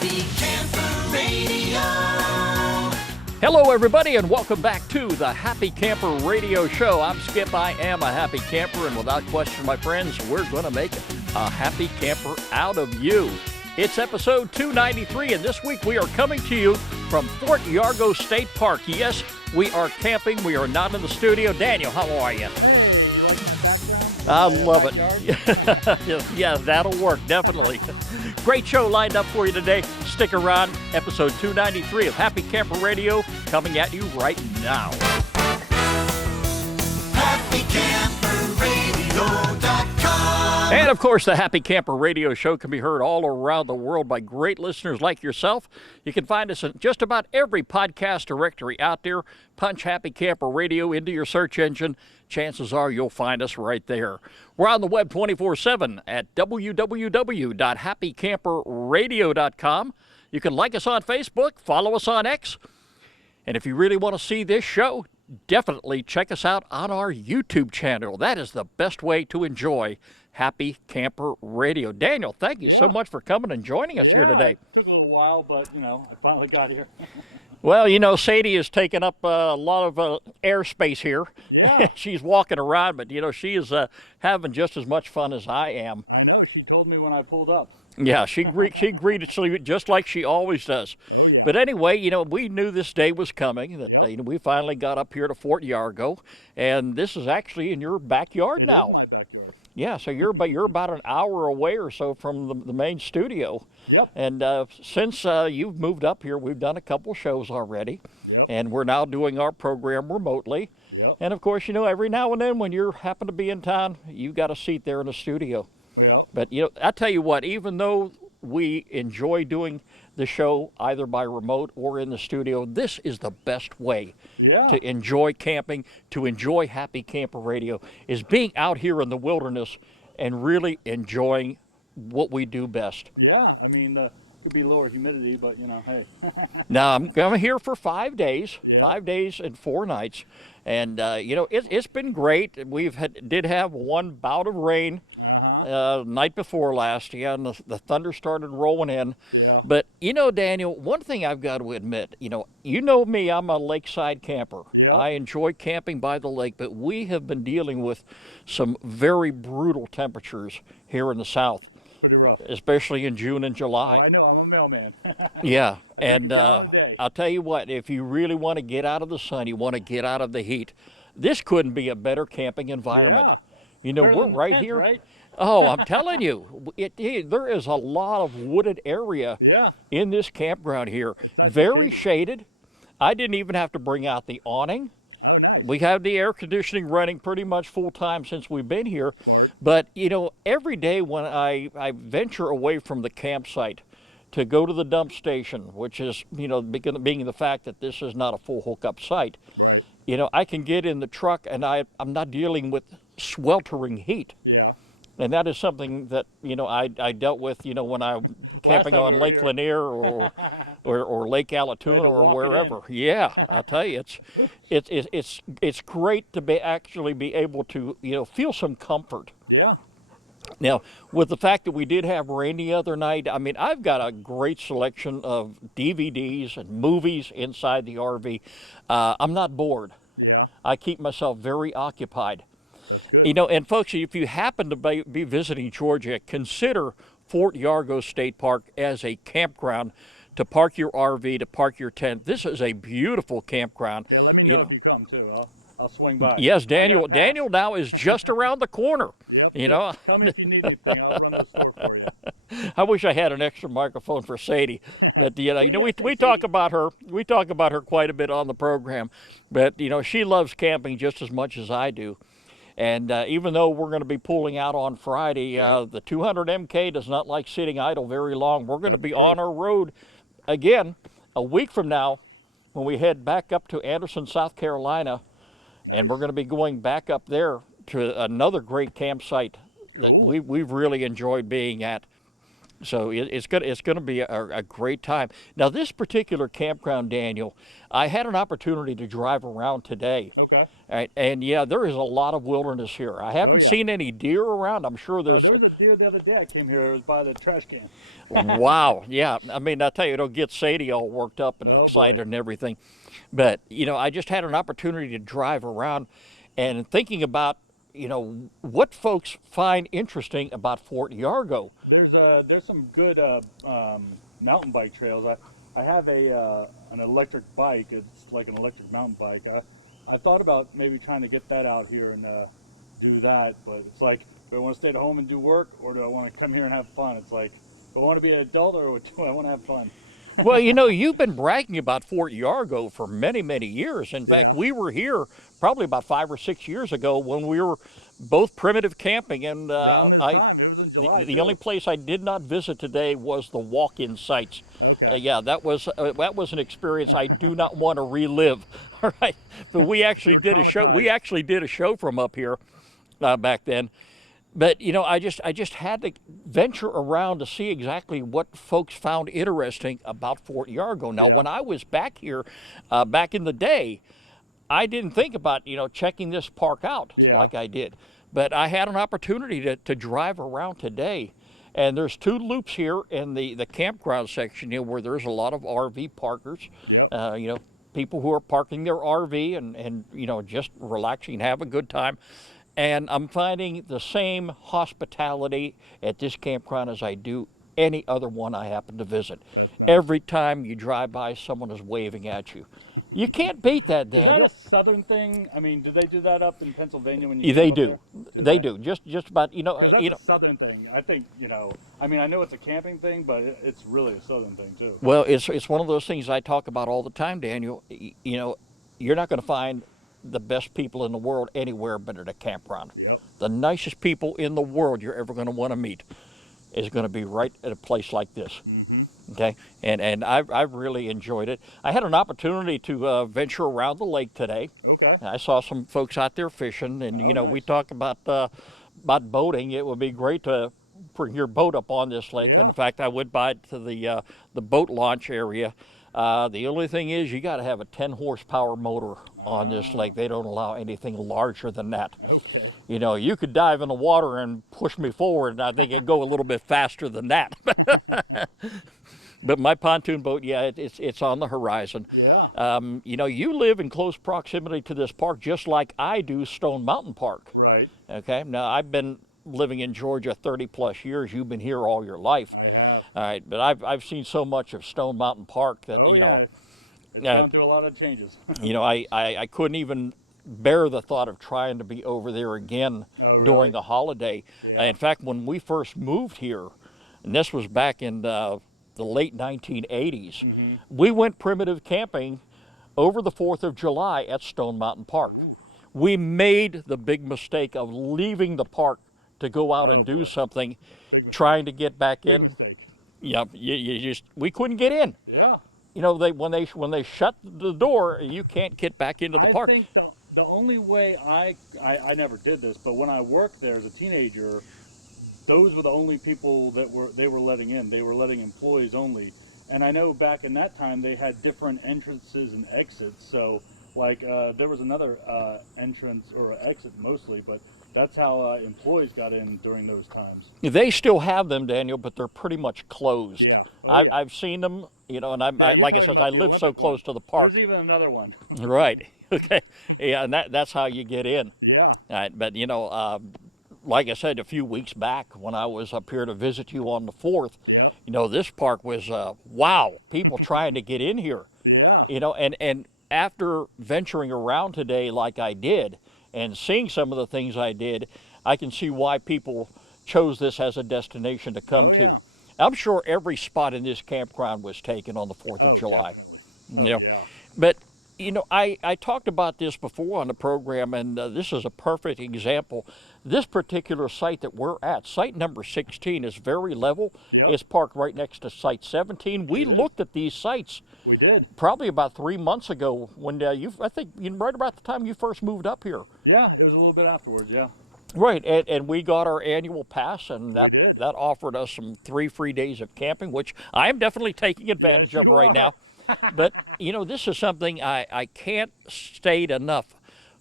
Happy Camper Radio. Hello, everybody, and welcome back to the Happy Camper Radio Show. I'm Skip. I am a happy camper, and without question, my friends, we're going to make a happy camper out of you. It's episode 293, and this week we are coming to you from Fort Yargo State Park. Yes, we are camping. We are not in the studio. Daniel, how are you? I love it. Yeah, that'll work, definitely. Great show lined up for you today. Stick around. Episode 293 of Happy Camper Radio coming at you right now. HappyCamperRadio.com. And, of course, the Happy Camper Radio Show can be heard all around the world by great listeners like yourself. You can find us in just about every podcast directory out there. Punch Happy Camper Radio into your search engine. Chances are you'll find us right there. We're on the web 24/7 at www.happycamperradio.com. You can like us on Facebook, follow us on X, and if you really want to see this show, definitely check us out on our YouTube channel. That is the best way to enjoy Happy Camper Radio. Daniel, thank you so much for coming and joining us here today. It took a little while, but, I finally got here. Well, Sadie has taken up a lot of airspace here. Yeah. She's walking around, but, she is having just as much fun as I am. I know. She told me when I pulled up. Yeah, she greeted you just like she always does. Oh, yeah. But anyway, we knew this day was coming, that we finally got up here to Fort Yargo, and this is actually in your backyard now. It is my backyard. Yeah, so you're about an hour away or so from the main studio. Yep. And since you've moved up here, we've done a couple shows already. Yep. And we're now doing our program remotely. Yep. And, of course, every now and then when you happen to be in town, you've got a seat there in the studio. Yep. But, I tell you what, even though we enjoy doing the show either by remote or in the studio, this is the best way to enjoy camping, to enjoy Happy Camper Radio, is being out here in the wilderness and really enjoying what we do best. Yeah, could be lower humidity, but, hey. Now, I'm here for 5 days, Yeah. 5 days and 4 nights, and, it's been great. Did have one bout of rain night before last, and the thunder started rolling in. Yeah. But, Daniel, one thing I've got to admit, you know me, I'm a lakeside camper. Yeah. I enjoy camping by the lake, but we have been dealing with some very brutal temperatures here in the South. Pretty rough. Especially in June and July. I know, I'm a mailman. Yeah, and day. I'll tell you what, if you really want to get out of the sun, you want to get out of the heat, this couldn't be a better camping environment. Yeah. We're right tent, here. Right? Oh, I'm telling you, there is a lot of wooded area in this campground here. Very shaded. I didn't even have to bring out the awning. Oh, nice. We have the air conditioning running pretty much full time since we've been here. Right. But, every day when I venture away from the campsite to go to the dump station, which is, being the fact that this is not a full hookup site, Right. I can get in the truck and I'm not dealing with sweltering heat. Yeah. And that is something that, I dealt with, when I'm camping on Lake Lanier or Lake Allatoona or wherever. Yeah, I'll tell you, it's great to actually be able to, feel some comfort. Yeah. Now, with the fact that we did have rain the other night, I've got a great selection of DVDs and movies inside the RV. I'm not bored. Yeah. I keep myself very occupied. Good. And folks, if you happen to be visiting Georgia, consider Fort Yargo State Park as a campground to park your RV, to park your tent. This is a beautiful campground. Yeah, let me know if you come, too. I'll swing by. Yes, Daniel now is just around the corner. Yep. Come if you need anything. I'll run the store for you. I wish I had an extra microphone for Sadie, but we talk about her. We talk about her quite a bit on the program, but she loves camping just as much as I do. And even though we're going to be pulling out on Friday, the 200 MK does not like sitting idle very long. We're going to be on our road again a week from now when we head back up to Anderson, South Carolina, and we're going to be going back up there to another great campsite that we've really enjoyed being at. So it's going to be a great time. Now, this particular campground, Daniel, I had an opportunity to drive around today. Okay. All right, and yeah, there is a lot of wilderness here. I haven't seen any deer around. I'm sure there's. There was a deer the other day I came here. It was by the trash can. Wow. Yeah. I mean, I tell you, it'll get Sadie all worked up and excited and everything. But, I just had an opportunity to drive around and thinking about, what folks find interesting about Fort Yargo. There's some good mountain bike trails. I have an electric bike. It's like an electric mountain bike. I thought about maybe trying to get that out here and do that, but it's like, do I want to stay at home and do work, or do I want to come here and have fun? It's like, do I want to be an adult, or do I want to have fun? Well, you've been bragging about Fort Yargo for many, many years. In fact, we were here probably about 5 or 6 years ago when we were both primitive camping, and the only place I did not visit today was the walk-in sites. Okay. Yeah, that was an experience I do not want to relive. All right, but we actually did a show. We actually did a show from up here back then. But I just had to venture around to see exactly what folks found interesting about Fort Yargo. Now, when I was back here, back in the day, I didn't think about checking this park out like I did. But I had an opportunity to drive around today, and there's 2 loops here in the campground section where there's a lot of RV parkers. Yep. People who are parking their RV and just relaxing, have a good time. And I'm finding the same hospitality at this campground as I do any other one I happen to visit. Nice. Every time you drive by, someone is waving at you. You can't beat that, Daniel. Is that a southern thing? I mean, do they do that up in Pennsylvania when you They come do. up there? They do. Just about, That's a southern thing. I think, I mean, I know it's a camping thing, but it's really a southern thing too. Well, it's one of those things I talk about all the time, Daniel. You're not going to find the best people in the world anywhere but at a campground. Yep. The nicest people in the world you're ever going to want to meet is going to be right at a place like this. Mm-hmm. Okay, and I've really enjoyed it. I had an opportunity to venture around the lake today. Okay. I saw some folks out there fishing, and nice. we talk about boating. It would be great to bring your boat up on this lake. Yeah. And in fact, I went by to the boat launch area. The only thing is you got to have a 10 horsepower motor on this lake. They don't allow anything larger than that. Okay. You could dive in the water and push me forward, and I think it'd go a little bit faster than that. But my pontoon boat, it's on the horizon. Yeah. You live in close proximity to this park, just like I do Stone Mountain Park. Right. Okay. Now, I've been living in Georgia 30 plus years. You've been here all your life. I have. All right, but I've seen so much of Stone Mountain Park that it's gone through a lot of changes. I couldn't even bear the thought of trying to be over there again during a holiday. Yeah. In fact, when we first moved here, and this was back in the late 1980s, we went primitive camping over the 4th of July at Stone Mountain Park. Ooh. We made the big mistake of leaving the park to go out and do something, trying to get back Big in. mistake. Yeah, we couldn't get in. Yeah. When they shut the door, you can't get back into the park. I think the only way I never did this, but when I worked there as a teenager, those were the only people that they were letting in. They were letting employees only. And I know back in that time they had different entrances and exits. So like there was another entrance or exit mostly, but that's how employees got in during those times. They still have them, Daniel, but they're pretty much closed. Yeah. I've seen them, and I like I said, I live so close to the park. There's even another one. Right. Okay. Yeah, and that's how you get in. Yeah. All right. But like I said, a few weeks back when I was up here to visit you on the 4th, this park was wow. People trying to get in here. Yeah. And after venturing around today like I did, and seeing some of the things I did, I can see why people chose this as a destination to come to. Yeah. I'm sure every spot in this campground was taken on the 4th of July. Yeah. But, I talked about this before on the program, and this is a perfect example. This particular site that we're at, site number 16, is very level. Yep. It's parked right next to site 17. We looked at these sites. We did. Probably about 3 months ago when I think right about the time you first moved up here. Yeah, it was a little bit afterwards, yeah. Right, and we got our annual pass, and that did. that offered us some 3 free days of camping, which I am definitely taking advantage Yes, of you right are. now. But, this is something I can't state enough,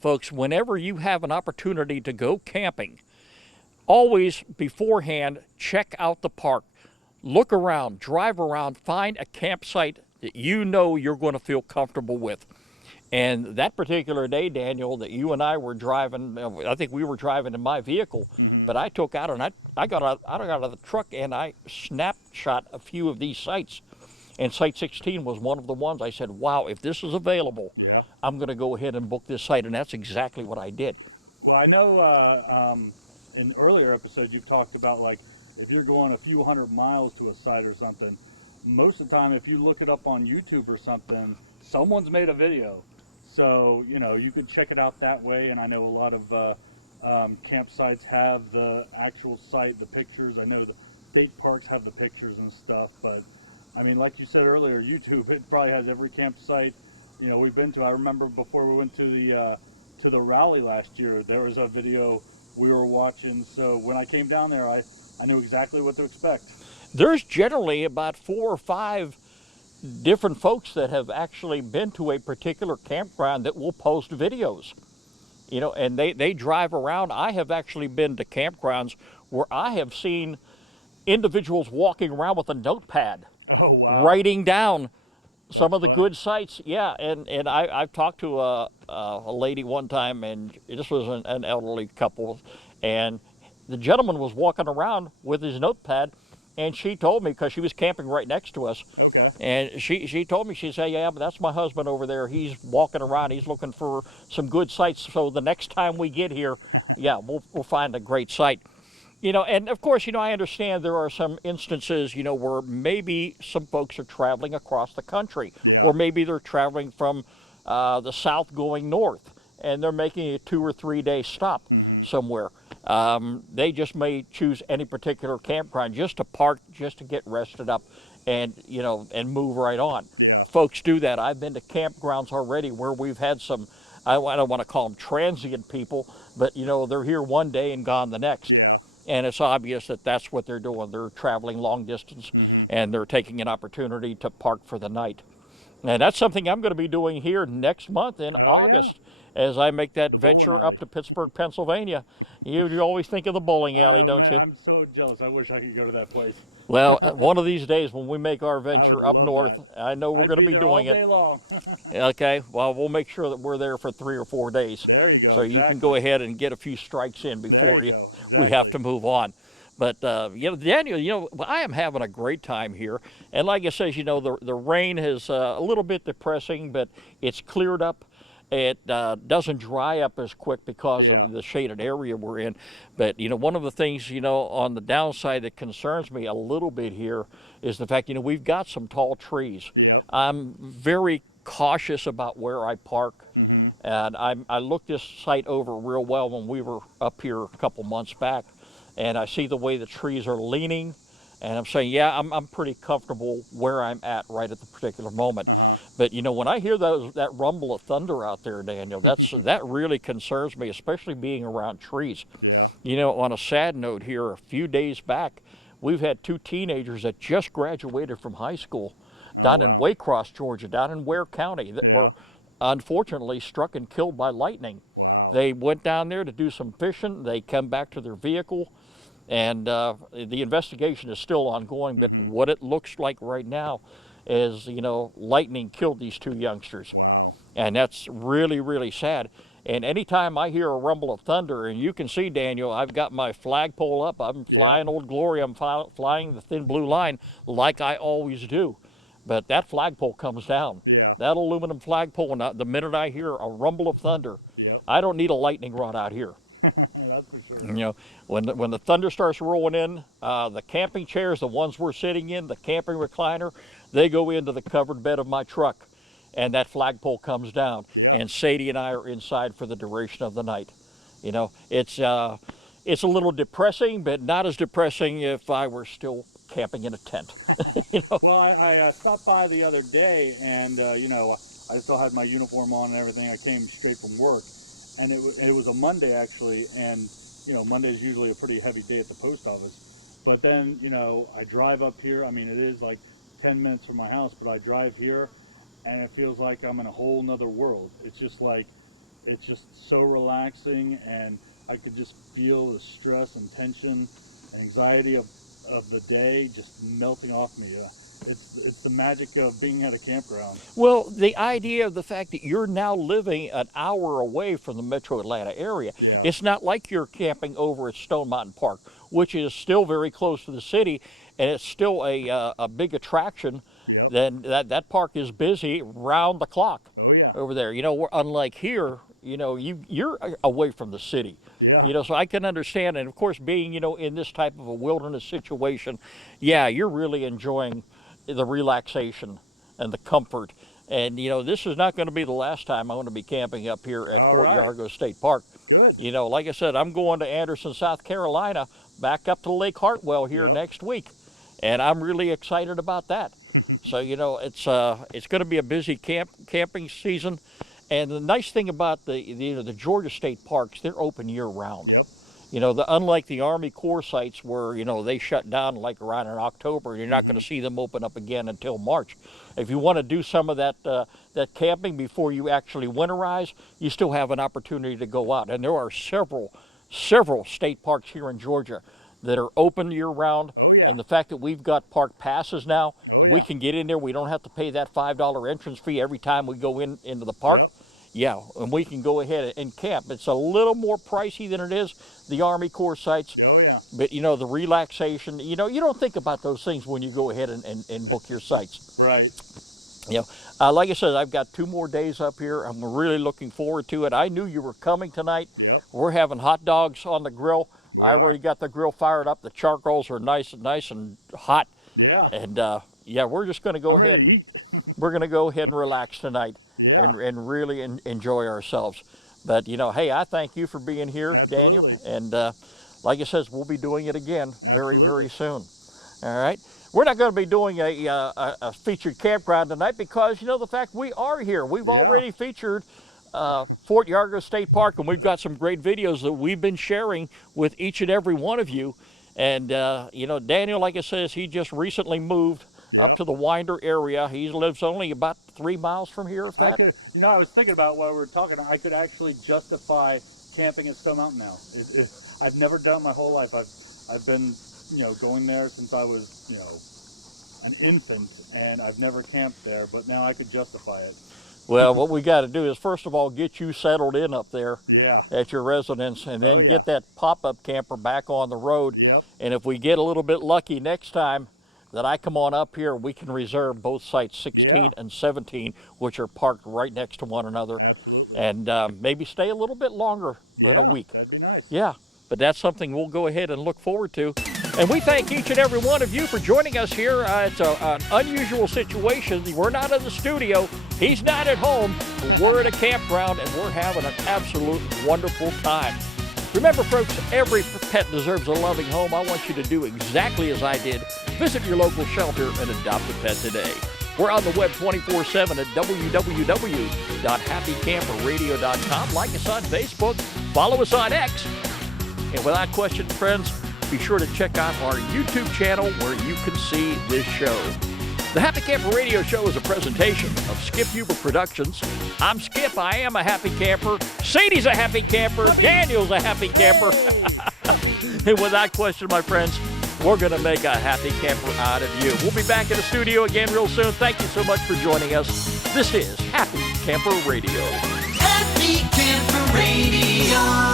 folks. Whenever you have an opportunity to go camping, always beforehand check out the park. Look around, drive around, find a campsite that you know you're going to feel comfortable with. And that particular day, Daniel, that you and I were driving, I think we were driving in my vehicle, but I took out and I got out of the truck and I snapshot a few of these sites. And Site 16 was one of the ones I said, wow, if this is available, Yeah. I'm going to go ahead and book this site. And that's exactly what I did. Well, I know in earlier episodes you've talked about, like, if you're going a few hundred miles to a site or something, most of the time if you look it up on YouTube or something, someone's made a video. So, you could check it out that way. And I know a lot of campsites have the actual site, the pictures. I know the state parks have the pictures and stuff. But, I mean, like you said earlier, YouTube, it probably has every campsite, we've been to. I remember before we went to the rally last year, there was a video we were watching. So when I came down there, I knew exactly what to expect. There's generally about 4 or 5 different folks that have actually been to a particular campground that will post videos, and they drive around. I have actually been to campgrounds where I have seen individuals walking around with a notepad, Oh, wow. writing down some of the good sites. Yeah, and I've talked to a lady one time, and this was an elderly couple, and the gentleman was walking around with his notepad. And she told me, because she was camping right next to us, Okay. and she told me, she said, yeah, but that's my husband over there. He's walking around. He's looking for some good sites. So the next time we get here, yeah, we'll find a great site. And of course, I understand there are some instances, where maybe some folks are traveling across the country, or maybe they're traveling from the south going north, and they're making a 2 or 3 day stop somewhere. They just may choose any particular campground just to park, just to get rested up, and and move right on. Yeah. Folks do that. I've been to campgrounds already where we've had some, I don't want to call them transient people, but they're here one day and gone the next. Yeah. And it's obvious that that's what they're doing. They're traveling long distance, and they're taking an opportunity to park for the night. And that's something I'm going to be doing here next month in August, as I make that venture up to Pittsburgh, Pennsylvania. You always think of the bowling alley, don't you? I'm so jealous. I wish I could go to that place. Well, one of these days when we make our venture up love north, that. I know we're I'd going to be there doing all it. day long. Okay, well, we'll make sure that we're there for 3 or 4 days. There you go. So you can go ahead and get a few strikes in before There you go. we have Exactly. to move on. But, Daniel, I am having a great time here. And like I said, the rain is a little bit depressing, but it's cleared up. It doesn't dry up as quick because of the shaded area we're in. But, one of the things, on the downside that concerns me a little bit here is the fact, we've got some tall trees. Yep. I'm very cautious about where I park. And I looked this site over real well when we were up here a couple months back. And I see the way the trees are leaning. And I'm saying, yeah, I'm pretty comfortable where I'm at right at the particular moment. But when I hear that rumble of thunder out there, Daniel, that really concerns me, especially being around trees. Yeah. On a sad note here, a few days back, we've had 2 teenagers that just graduated from high school down in Waycross, Georgia, down in Ware County, that were unfortunately struck and killed by lightning. Wow. They went down there to do some fishing. They come back to their vehicle. And the investigation is still ongoing, but what it looks like right now is, lightning killed these 2 youngsters. Wow. And that's really, really sad. And anytime I hear a rumble of thunder, and you can see, Daniel, I've got my flagpole up. I'm flying Old Glory. I'm flying the thin blue line like I always do. But that flagpole comes down. Yeah. That aluminum flagpole, and the minute I hear a rumble of thunder, I don't need a lightning rod out here. That's for sure. When the thunder starts rolling in, the camping chairs, the ones we're sitting in, the camping recliner, they go into the covered bed of my truck, and that flagpole comes down, and Sadie and I are inside for the duration of the night. It's a little depressing, but not as depressing if I were still camping in a tent. Well, I stopped by the other day, and I still had my uniform on and everything. I came straight from work, and it was a Monday actually, and Monday's usually a pretty heavy day at the post office. But then, I drive up here. I mean, it is like 10 minutes from my house, but I drive here and it feels like I'm in a whole nother world. It's just so relaxing, and I could just feel the stress and tension and anxiety of the day just melting off me. It's the magic of being at a campground. Well, the idea of the fact that you're now living an hour away from the metro Atlanta area, it's not like you're camping over at Stone Mountain Park, which is still very close to the city, and it's still a big attraction. Then that park is busy round the clock over there. Unlike here, you're away from the city. So I can understand, and of course, being in this type of a wilderness situation, you're really enjoying the relaxation and the comfort. And this is not going to be the last time I'm going to be camping up here at Fort Yargo State Park. Good. Like I said, I'm going to Anderson, South Carolina, back up to Lake Hartwell here next week, and I'm really excited about that. So it's going to be a busy camping season. And the nice thing about the Georgia state parks, they're open year round. Unlike the Army Corps sites where they shut down like around in October, you're not going to see them open up again until March. If you want to do some of that camping before you actually winterize, you still have an opportunity to go out. And there are several state parks here in Georgia that are open year round. And the fact that we've got park passes now, we can get in there. We don't have to pay that $5 entrance fee every time we go into the park. And we can go ahead and camp. It's a little more pricey than it is the Army Corps sites. But the relaxation, you don't think about those things when you go ahead and book your sites. Right. Like I said, I've got 2 more days up here. I'm really looking forward to it. I knew you were coming tonight. We're having hot dogs on the grill. I already got the grill fired up. The charcoals are nice and hot. And we're just going to go ahead and relax tonight. And really enjoy ourselves. But hey, I thank you for being here, Daniel. And like I said, we'll be doing it again very, very soon. All right. We're not going to be doing a featured campground tonight because the fact we are here. We've already featured Fort Yargo State Park, and we've got some great videos that we've been sharing with each and every one of you. And Daniel, like I said, he just recently moved up to the Winder area. He lives only about 3 miles from here, if that. I was thinking about while we were talking, I could actually justify camping at Stone Mountain now. I've never done my whole life. I've been, going there since I was, an infant, and I've never camped there, but now I could justify it. Well, what we got to do is, first of all, get you settled in up there at your residence, and then get that pop-up camper back on the road. And if we get a little bit lucky next time, that I come on up here, we can reserve both sites, 16 and 17, which are parked right next to one another. And maybe stay a little bit longer than a week. That'd be nice. But that's something we'll go ahead and look forward to. And we thank each and every one of you for joining us here. It's an unusual situation. We're not in the studio. He's not at home. We're at a campground, and we're having an absolute wonderful time. Remember, folks, every pet deserves a loving home. I want you to do exactly as I did. Visit your local shelter and adopt a pet today. We're on the web 24/7 at www.happycamperradio.com. Like us on Facebook. Follow us on X. And without question, friends, be sure to check out our YouTube channel where you can see this show. The Happy Camper Radio Show is a presentation of Skip Huber Productions. I'm Skip. I am a happy camper. Sadie's a happy camper. Daniel's a happy camper. And without question, my friends, we're going to make a happy camper out of you. We'll be back in the studio again real soon. Thank you so much for joining us. This is Happy Camper Radio. Happy Camper Radio.